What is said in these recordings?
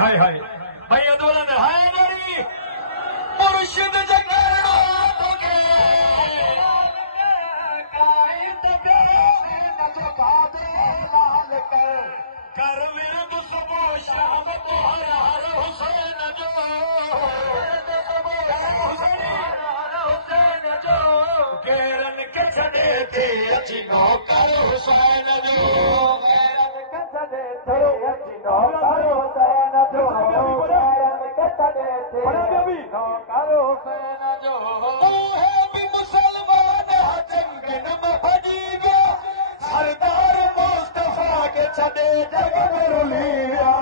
हाय हाय भाई अदोलन हाय मेरी मुर्शिद जगेड़ा दोगे कायद लाल कर विरद सुबह शाम तोहरा हर हुसैन जो हुसैन जो केरन के छड़े थे अची नौकर हुसैन जो केरन के छड़े थे अची नौकर हुसैन जो केरन के छड़े थे नौकर हुसैन जो है भी मुसलमान जंगन में भजी गया सरदार मुस्तफा के छड़े जग में रुलिया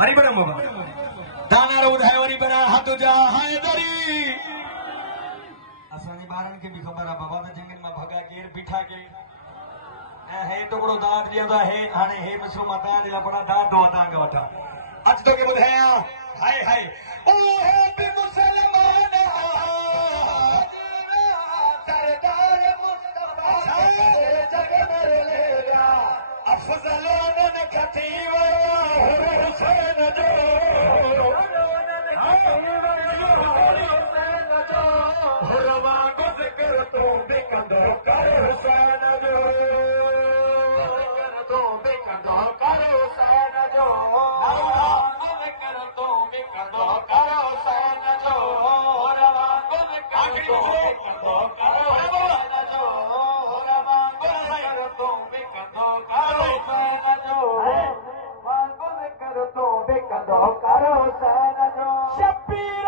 वरी बड़ा मोबा दाना उठाए वरी बड़ा हाथ जा हाय दरी असानी बारन के भी खबर है बाबा तो जंगल में भगा केर बिठा के हे टुकड़ो दांत दिया था हे हाने हे मसू माता दिला बड़ा दांत दो तांग वटा अच तो के बुधाया हाय हाय ओ हे भी मुसलमान सरदार मुस्तफा जग में लेगा अफजलों ने खती हुसैन जो हुरवा को जिक्र तो बिकंदो कर हुसैन जो तो बिकंदो कर हुसैन जो जिक्र तो बिकंदो कर हुसैन जो हुरवा को जिक्र तो बिकंदो कर हुसैन जो हुरवा को जिक्र तो बिकंदो कर हुसैन जो तो बिकंदो कर हुसैन जो शबीर